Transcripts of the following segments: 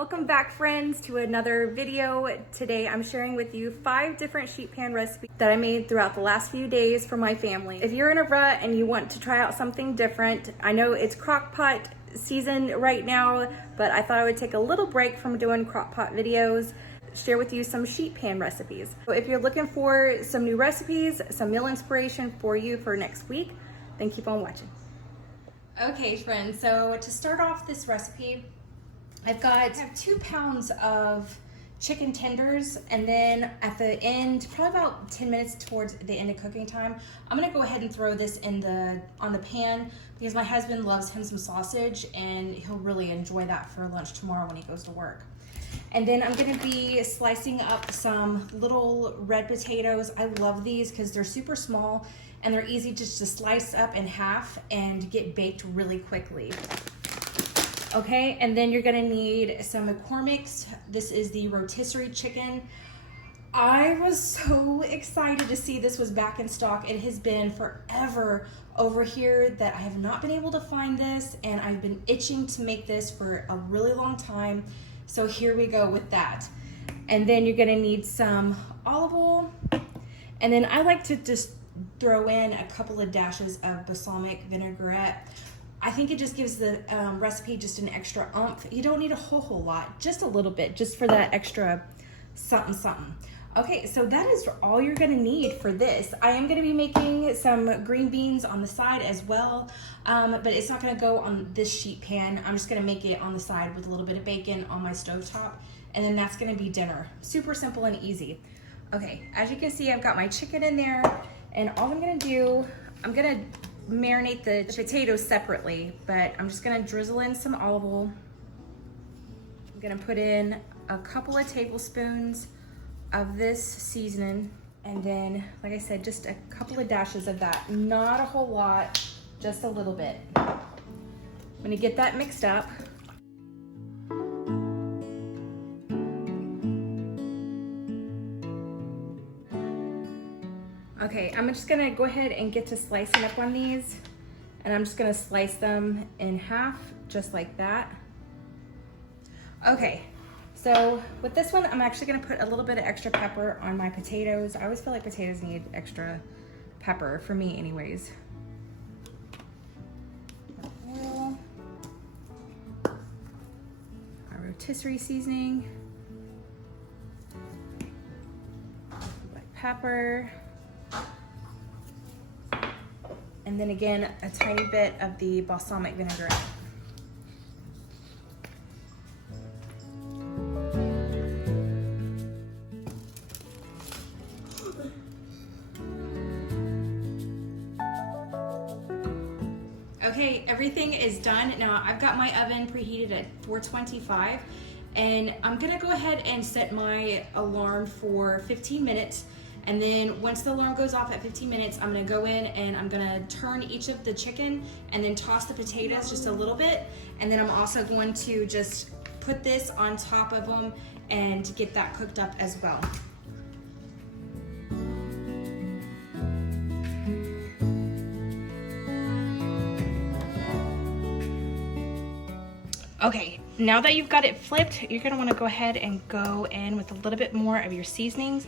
Welcome back, friends, to another video. Today I'm sharing with you 5 different sheet pan recipes that I made throughout the last few days for my family. If you're in a rut and you want to try out something different, I know it's crock pot season right now, but I thought I would take a little break from doing crock pot videos, share with you some sheet pan recipes. So if you're looking for some new recipes, some meal inspiration for you for next week, then keep on watching. Okay, friends, so to start off this recipe, I have 2 pounds of chicken tenders, and then at the end, probably about 10 minutes towards the end of cooking time, I'm gonna go ahead and throw this in on the pan because my husband loves him some sausage and he'll really enjoy that for lunch tomorrow when he goes to work. And then I'm gonna be slicing up some little red potatoes. I love these because they're super small and they're easy just to slice up in half and get baked really quickly. Okay, and then you're gonna need some McCormick's. This is the rotisserie chicken. I was so excited to see this was back in stock. It has been forever over here that I have not been able to find this, and I've been itching to make this for a really long time. So here we go with that. And then you're gonna need some olive oil. And then I like to just throw in a couple of dashes of balsamic vinaigrette. I think it just gives the recipe just an extra oomph. You don't need a whole lot, just a little bit, just for that extra something. Okay, so that is all you're gonna need for this. I am gonna be making some green beans on the side as well, but it's not gonna go on this sheet pan. I'm just gonna make it on the side with a little bit of bacon on my stovetop, and then that's gonna be dinner. Super simple and easy. Okay, as you can see, I've got my chicken in there, and all I'm gonna do, I'm gonna marinate the potatoes separately, but I'm just gonna drizzle in some olive oil. I'm gonna put in a couple of tablespoons of this seasoning, and then, like I said, just a couple of dashes of that. Not a whole lot, just a little bit. I'm gonna get that mixed up. Okay, I'm just gonna go ahead and get to slicing up on these, and I'm just gonna slice them in half, just like that. Okay, so with this one, I'm actually gonna put a little bit of extra pepper on my potatoes. I always feel like potatoes need extra pepper, for me anyways. Oil. Our rotisserie seasoning. Black pepper. And then again, a tiny bit of the balsamic vinaigrette. Okay, everything is done. Now I've got my oven preheated at 425, and I'm gonna go ahead and set my alarm for 15 minutes. And then once the alarm goes off at 15 minutes, I'm gonna go in and I'm gonna turn each of the chicken and then toss the potatoes just a little bit. And then I'm also going to just put this on top of them and get that cooked up as well. Okay, now that you've got it flipped, you're gonna wanna go ahead and go in with a little bit more of your seasonings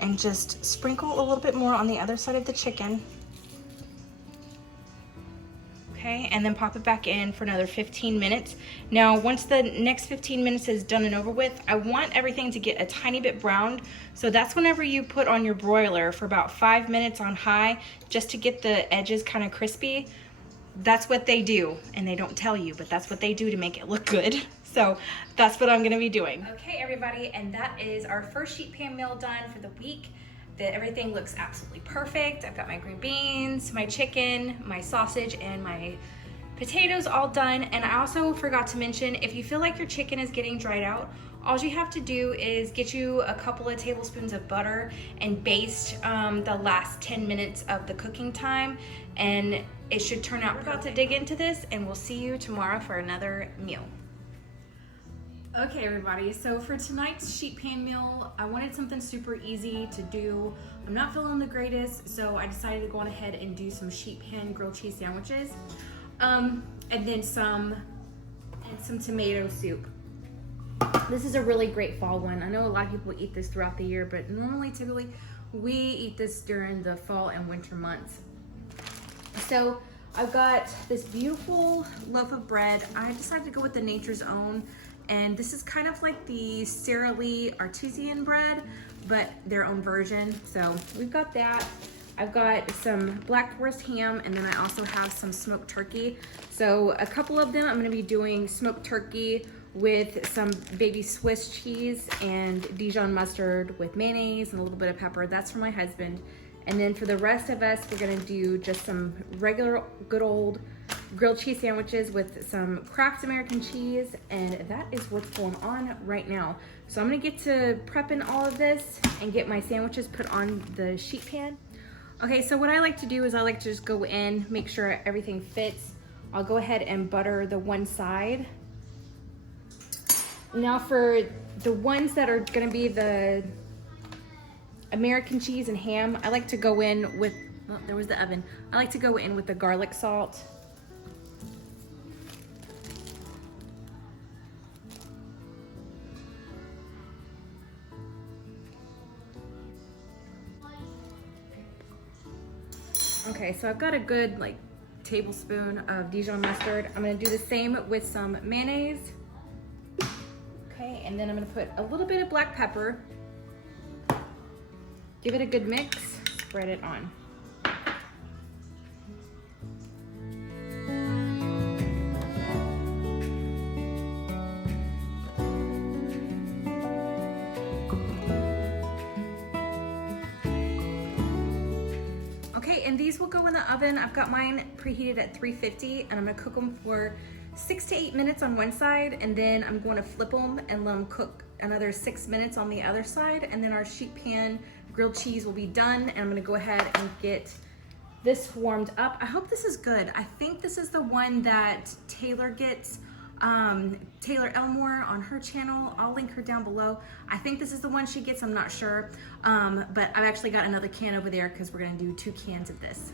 and just sprinkle a little bit more on the other side of the chicken. Okay, and then pop it back in for another 15 minutes. Now, once the next 15 minutes is done and over with, I want everything to get a tiny bit browned. So that's whenever you put on your broiler for about 5 minutes on high, just to get the edges kind of crispy. That's what they do, and they don't tell you, but that's what they do to make it look good. So that's what I'm gonna be doing. Okay, everybody, and that is our first sheet pan meal done for the week. Everything looks absolutely perfect. I've got my green beans, my chicken, my sausage, and my potatoes all done. And I also forgot to mention, if you feel like your chicken is getting dried out, all you have to do is get you a couple of tablespoons of butter and baste the last 10 minutes of the cooking time, and it should turn out perfect. We're about to dig into this, and we'll see you tomorrow for another meal. Okay, everybody, so for tonight's sheet pan meal, I wanted something super easy to do. I'm not feeling the greatest, so I decided to go on ahead and do some sheet pan grilled cheese sandwiches, and then some tomato soup. This is a really great fall one. I know a lot of people eat this throughout the year, but typically, we eat this during the fall and winter months. So I've got this beautiful loaf of bread. I decided to go with the Nature's Own, and this is kind of like the Sara Lee artisan bread, but their own version. So we've got that. I've got some black forest ham, and then I also have some smoked turkey. So a couple of them, I'm gonna be doing smoked turkey with some baby Swiss cheese and Dijon mustard with mayonnaise and a little bit of pepper. That's for my husband. And then for the rest of us, we're gonna do just some regular good old grilled cheese sandwiches with some Kraft American cheese, and that is what's going on right now. So I'm gonna get to prepping all of this and get my sandwiches put on the sheet pan. Okay, so what I like to do is I like to just go in, make sure everything fits. I'll go ahead and butter the one side. Now for the ones that are gonna be the American cheese and ham, I like to go in with, well, there was the oven. I like to go in with the garlic salt. Okay, so I've got a good like tablespoon of Dijon mustard. I'm gonna do the same with some mayonnaise. Okay, and then I'm gonna put a little bit of black pepper. Give it a good mix, spread it on. Okay, and these will go in the oven. I've got mine preheated at 350, and I'm gonna cook them for 6 to 8 minutes on one side, and then I'm going to flip them and let them cook another 6 minutes on the other side, and then our sheet pan grilled cheese will be done, and I'm gonna go ahead and get this warmed up. I hope this is good. I think this is the one that Taylor gets, Taylor Elmore on her channel. I'll link her down below. I think this is the one she gets, I'm not sure. But I've actually got another can over there because we're gonna do 2 cans of this.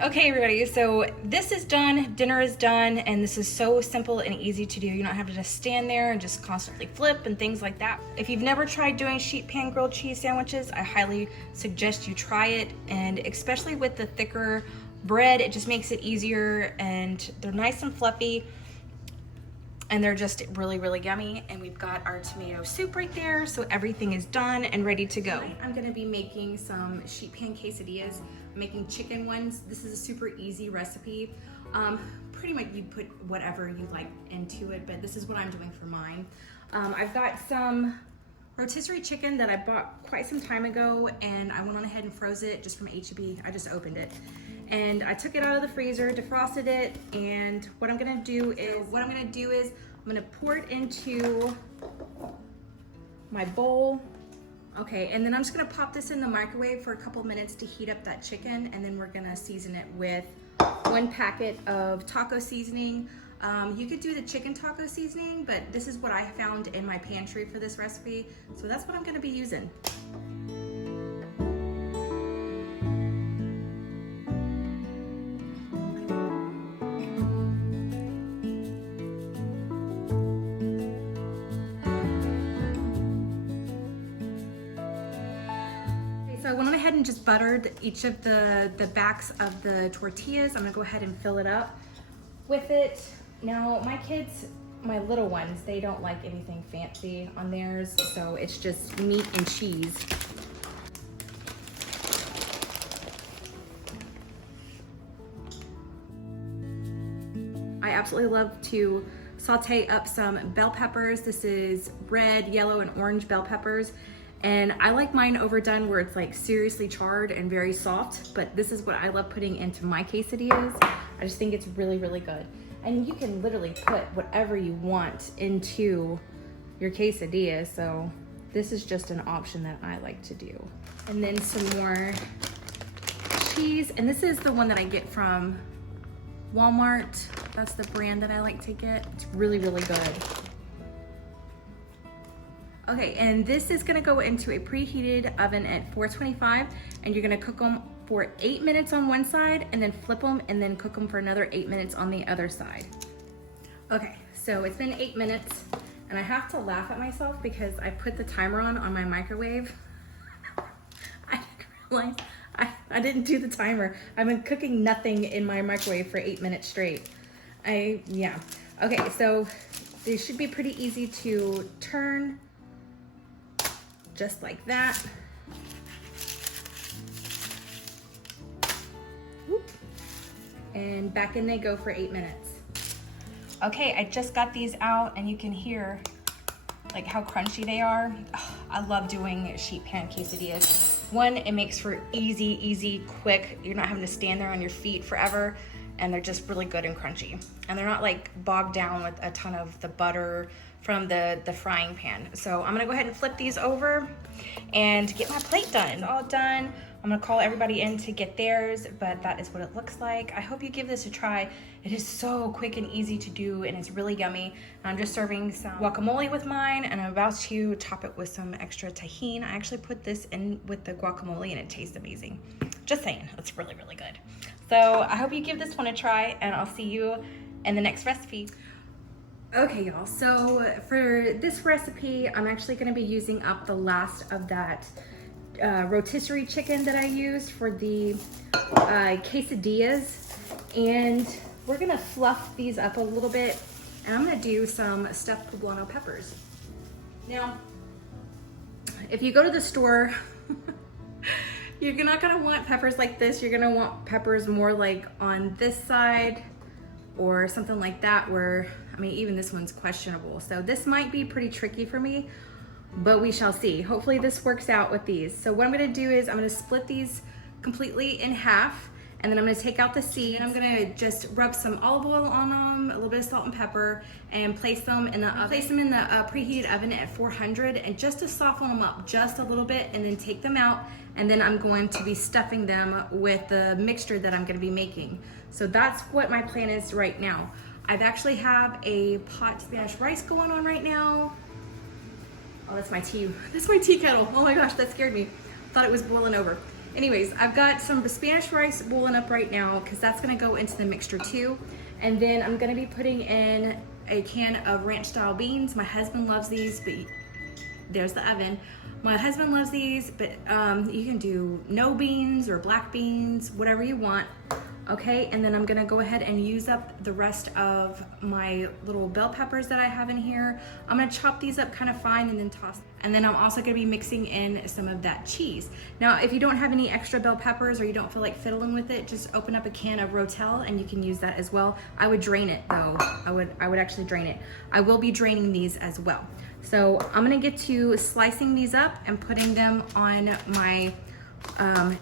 Okay, everybody, so this is done, dinner is done, and this is so simple and easy to do. You don't have to just stand there and just constantly flip and things like that. If you've never tried doing sheet pan grilled cheese sandwiches, I highly suggest you try it, and especially with the thicker bread, it just makes it easier, and they're nice and fluffy, and they're just really, really yummy. And we've got our tomato soup right there, so everything is done and ready to go. I'm gonna be making some sheet pan quesadillas. I'm making chicken ones. This is a super easy recipe. Pretty much you put whatever you like into it, but this is what I'm doing for mine. I've got some rotisserie chicken that I bought quite some time ago, and I went on ahead and froze it just from H-E-B. I just opened it. And I took it out of the freezer, defrosted it, and what I'm gonna do is I'm gonna pour it into my bowl. Okay, and then I'm just gonna pop this in the microwave for a couple minutes to heat up that chicken, and then we're gonna season it with 1 packet of taco seasoning. You could do the chicken taco seasoning, but this is what I found in my pantry for this recipe, so that's what I'm gonna be using. So I went on ahead and just buttered each of the backs of the tortillas. I'm gonna go ahead and fill it up with it. Now my kids, my little ones, they don't like anything fancy on theirs, so it's just meat and cheese. I absolutely love to saute up some bell peppers. This is red, yellow, and orange bell peppers. And I like mine overdone where it's like seriously charred and very soft, but this is what I love putting into my quesadillas. I just think it's really, really good. And you can literally put whatever you want into your quesadilla, so this is just an option that I like to do. And then some more cheese, and this is the one that I get from Walmart. That's the brand that I like to get. It's really, really good. Okay, and this is gonna go into a preheated oven at 425, and you're gonna cook them for 8 minutes on one side, and then flip them, and then cook them for another 8 minutes on the other side. Okay, so it's been 8 minutes, and I have to laugh at myself because I put the timer on my microwave. I didn't realize I didn't do the timer. I've been cooking nothing in my microwave for 8 minutes straight. Yeah. Okay, so they should be pretty easy to turn, just like that. Whoop. And back in they go for 8 minutes. Okay, I just got these out and you can hear like how crunchy they are. Oh, I love doing sheet pan quesadillas. One, it makes for easy, quick. You're not having to stand there on your feet forever, and they're just really good and crunchy. And they're not like bogged down with a ton of the butter from the frying pan. So I'm gonna go ahead and flip these over and get my plate done. It's all done. I'm gonna call everybody in to get theirs, but that is what it looks like. I hope you give this a try. It is so quick and easy to do, and it's really yummy. I'm just serving some guacamole with mine, and I'm about to top it with some extra tahini. I actually put this in with the guacamole, and it tastes amazing. Just saying, it's really good. So I hope you give this one a try, and I'll see you in the next recipe. Okay, y'all, so for this recipe, I'm actually gonna be using up the last of that rotisserie chicken that I used for the quesadillas, and we're gonna fluff these up a little bit, and I'm gonna do some stuffed poblano peppers. Now, if you go to the store, you're not gonna want peppers like this. You're gonna want peppers more like on this side or something like that, where, I mean, even this one's questionable. So this might be pretty tricky for me, but we shall see. Hopefully this works out with these. So what I'm gonna do is I'm gonna split these completely in half, and then I'm gonna take out the seed. I'm gonna just rub some olive oil on them, a little bit of salt and pepper, and place them in the preheated oven at 400, and just to soften them up just a little bit, and then take them out, and then I'm going to be stuffing them with the mixture that I'm gonna be making. So that's what my plan is right now. I've actually have a pot Spanish rice going on right now. Oh, that's my tea kettle. Oh my gosh, that scared me. Thought it was boiling over. Anyways, I've got some Spanish rice boiling up right now because that's gonna go into the mixture too. And then I'm gonna be putting in a can of ranch style beans. My husband loves these, but there's the oven. My husband loves these, but you can do no beans or black beans, whatever you want. Okay, and then I'm gonna go ahead and use up the rest of my little bell peppers that I have in here. I'm gonna chop these up kind of fine and then toss. And then I'm also gonna be mixing in some of that cheese. Now, if you don't have any extra bell peppers or you don't feel like fiddling with it, just open up a can of Rotel and you can use that as well. I would drain it though. I would actually drain it. I will be draining these as well. So I'm gonna get to slicing these up and putting them on my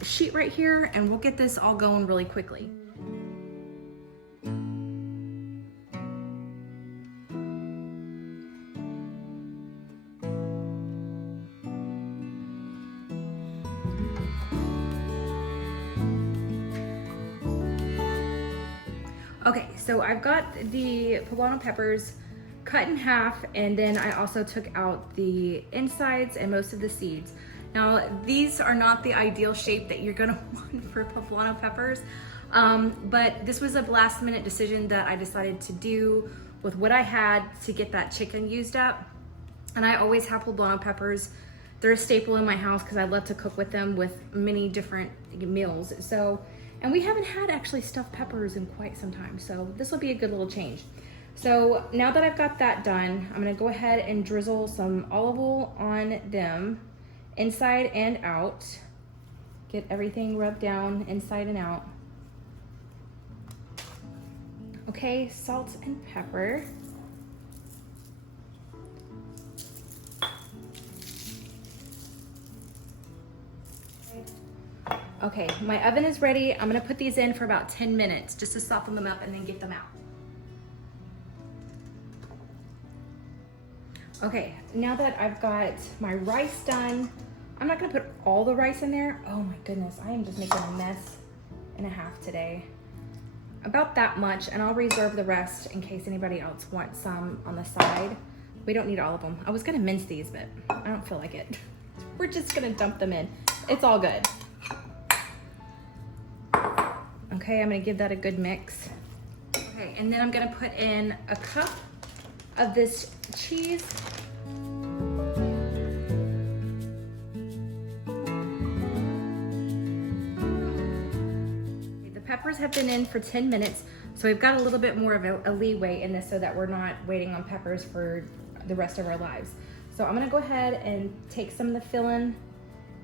sheet right here, and we'll get this all going really quickly. Okay, so I've got the poblano peppers cut in half, and then I also took out the insides and most of the seeds. Now, these are not the ideal shape that you're gonna want for poblano peppers, but this was a last minute decision that I decided to do with what I had to get that chicken used up. And I always have poblano peppers. They're a staple in my house because I love to cook with them with many different meals. So, and we haven't had actually stuffed peppers in quite some time, so this will be a good little change. So now that I've got that done, I'm gonna go ahead and drizzle some olive oil on them, inside and out. Get everything rubbed down inside and out. Okay, salt and pepper. Okay, my oven is ready. I'm gonna put these in for about 10 minutes just to soften them up and then get them out. Okay, now that I've got my rice done, I'm not gonna put all the rice in there. Oh my goodness, I am just making a mess and a half today. About that much, and I'll reserve the rest in case anybody else wants some on the side. We don't need all of them. I was gonna mince these, but I don't feel like it. We're just gonna dump them in. It's all good. Okay, I'm gonna give that a good mix. Okay, and then I'm gonna put in a cup of this cheese. The peppers have been in for 10 minutes, so we've got a little bit more of a leeway in this so that we're not waiting on peppers for the rest of our lives. So I'm gonna go ahead and take some of the filling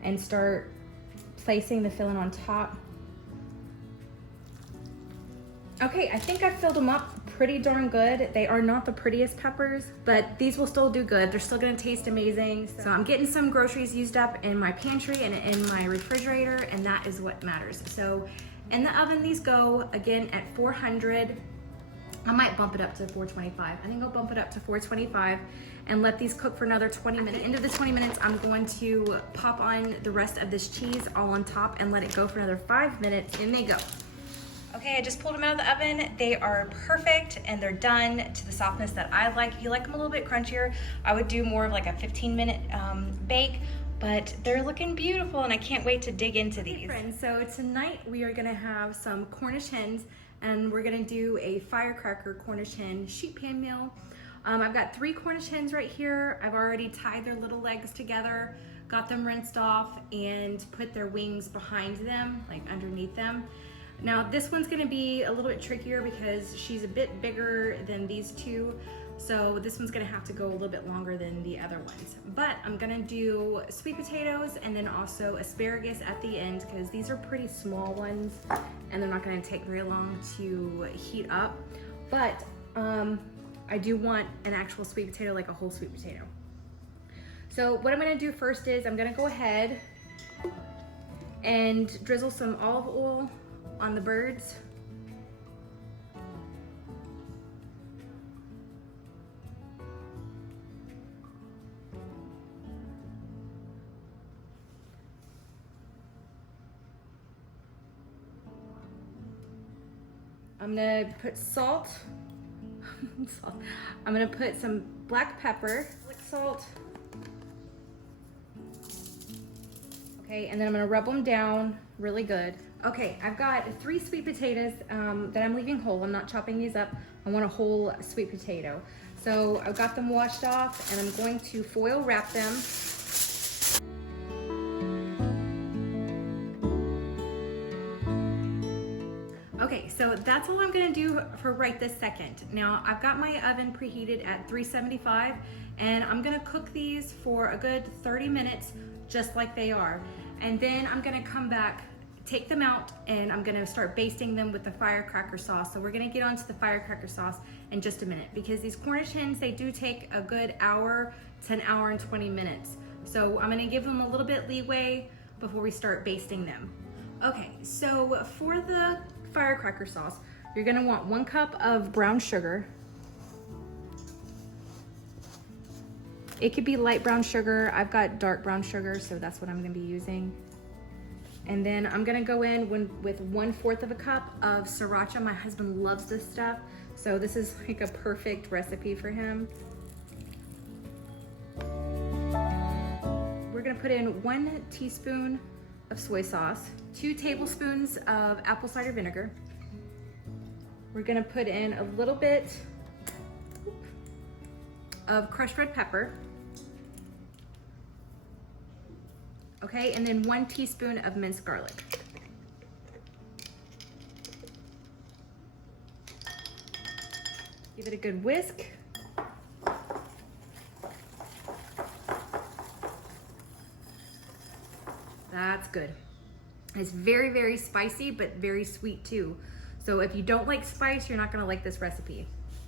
and start placing the filling on top. Okay, I think I filled them up pretty darn good. They are not the prettiest peppers, but these will still do good. They're still gonna taste amazing. So I'm getting some groceries used up in my pantry and in my refrigerator, and that is what matters. So in the oven, these go again at 400. I might bump it up to 425. I think I'll bump it up to 425 and let these cook for another 20 minutes. At the end of the 20 minutes, I'm going to pop on the rest of this cheese all on top and let it go for another 5 minutes, and they go. Okay, I just pulled them out of the oven. They are perfect and they're done to the softness that I like. If you like them a little bit crunchier, I would do more of like a 15-minute bake, but they're looking beautiful and I can't wait to dig into these. Hey friends, so tonight we are gonna have some Cornish hens and we're gonna do a Firecracker Cornish hen sheet pan meal. I've got 3 Cornish hens right here. I've already tied their little legs together, got them rinsed off, and put their wings behind them, like underneath them. Now this one's gonna be a little bit trickier because she's a bit bigger than these two. So this one's gonna have to go a little bit longer than the other ones. But I'm gonna do sweet potatoes and then also asparagus at the end because these are pretty small ones and they're not gonna take very long to heat up. But I do want an actual sweet potato, like a whole sweet potato. So what I'm gonna do first is I'm gonna go ahead and drizzle some olive oil on the birds. I'm gonna put salt. I'm gonna put some black pepper, salt. Okay, and then I'm gonna rub them down really good. Okay, I've got 3 sweet potatoes that I'm leaving whole. I'm not chopping these up. I want a whole sweet potato. So I've got them washed off and I'm going to foil wrap them. Okay, so that's all I'm gonna do for right this second. Now, I've got my oven preheated at 375 and I'm gonna cook these for a good 30 minutes, just like they are. And then I'm gonna come back, take them out, and I'm gonna start basting them with the firecracker sauce. So we're gonna get onto the firecracker sauce in just a minute because these Cornish hens, they do take a good hour to an hour and 20 minutes. So I'm gonna give them a little bit leeway before we start basting them. Okay, so for the firecracker sauce, you're gonna want 1 cup of brown sugar. It could be light brown sugar. I've got dark brown sugar, so that's what I'm gonna be using. And then I'm gonna go in with 1/4 of a cup of sriracha. My husband loves this stuff, so this is like a perfect recipe for him. We're gonna put in 1 teaspoon of soy sauce, 2 tablespoons of apple cider vinegar. We're gonna put in a little bit of crushed red pepper. Okay, and then 1 teaspoon of minced garlic. Give it a good whisk. That's good. It's very, very spicy, but very sweet too. So if you don't like spice, you're not gonna like this recipe.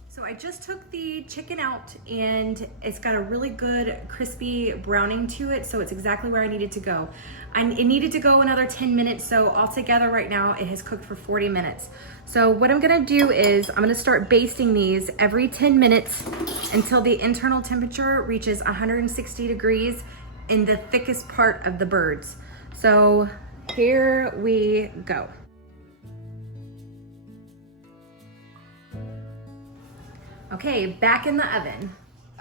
So I just took the chicken out and it's got a really good crispy browning to it, so it's exactly where I needed to go. And it needed to go another 10 minutes, so altogether right now it has cooked for 40 minutes. So what I'm gonna do is I'm gonna start basting these every 10 minutes until the internal temperature reaches 160 degrees in the thickest part of the birds. So here we go. Okay, back in the oven.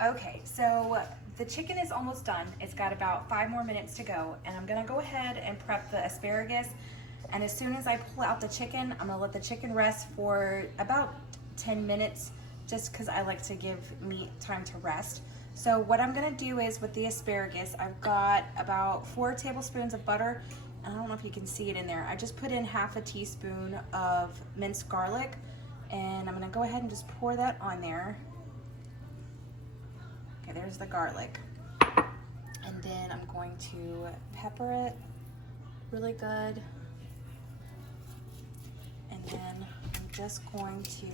Okay, so the chicken is almost done. It's got about 5 more minutes to go, and I'm gonna go ahead and prep the asparagus. And as soon as I pull out the chicken, I'm gonna let the chicken rest for about 10 minutes, just because I like to give meat time to rest. So what I'm gonna do is with the asparagus, I've got about 4 tablespoons of butter. And I don't know if you can see it in there. I just put in half a teaspoon of minced garlic, and I'm gonna go ahead and just pour that on there. Okay, there's the garlic. And then I'm going to pepper it really good. And then I'm just going to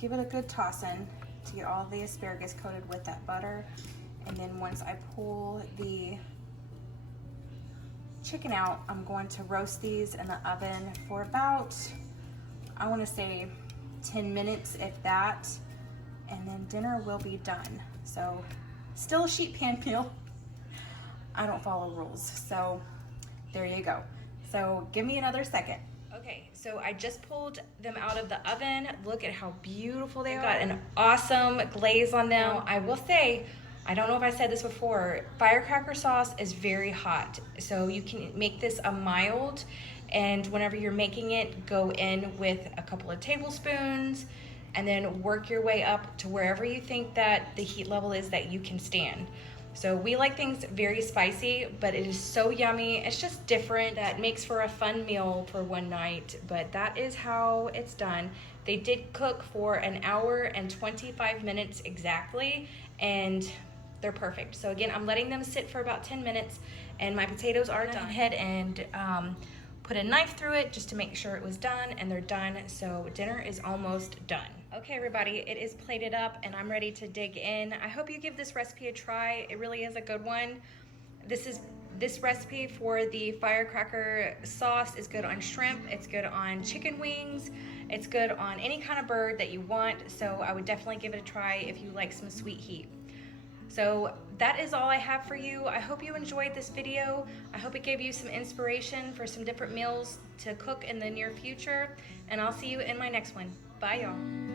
give it a good toss in to get all the asparagus coated with that butter. And then once I pull the chicken out, I'm going to roast these in the oven for about, I want to say 10 minutes if that, and then dinner will be done. So still a sheet pan meal. I don't follow rules, so there you go. So give me another second. Okay, so I just pulled them out of the oven. Look at how beautiful they are. Got an awesome glaze on them. I will say, I don't know if I said this before, firecracker sauce is very hot. So you can make this a mild, and whenever you're making it, go in with a couple of tablespoons and then work your way up to wherever you think that the heat level is that you can stand. So we like things very spicy, but it is so yummy. It's just different. That makes for a fun meal for one night, but that is how it's done. They did cook for 1 hour and 25 minutes exactly, and they're perfect. So again, I'm letting them sit for about 10 minutes, and my potatoes are done. Ahead and put a knife through it just to make sure it was done, and they're done. So dinner is almost done. Okay, everybody, it is plated up, and I'm ready to dig in. I hope you give this recipe a try. It really is a good one. This recipe for the firecracker sauce is good on shrimp. It's good on chicken wings. It's good on any kind of bird that you want. So I would definitely give it a try if you like some sweet heat. So that is all I have for you. I hope you enjoyed this video. I hope it gave you some inspiration for some different meals to cook in the near future. And I'll see you in my next one. Bye, y'all.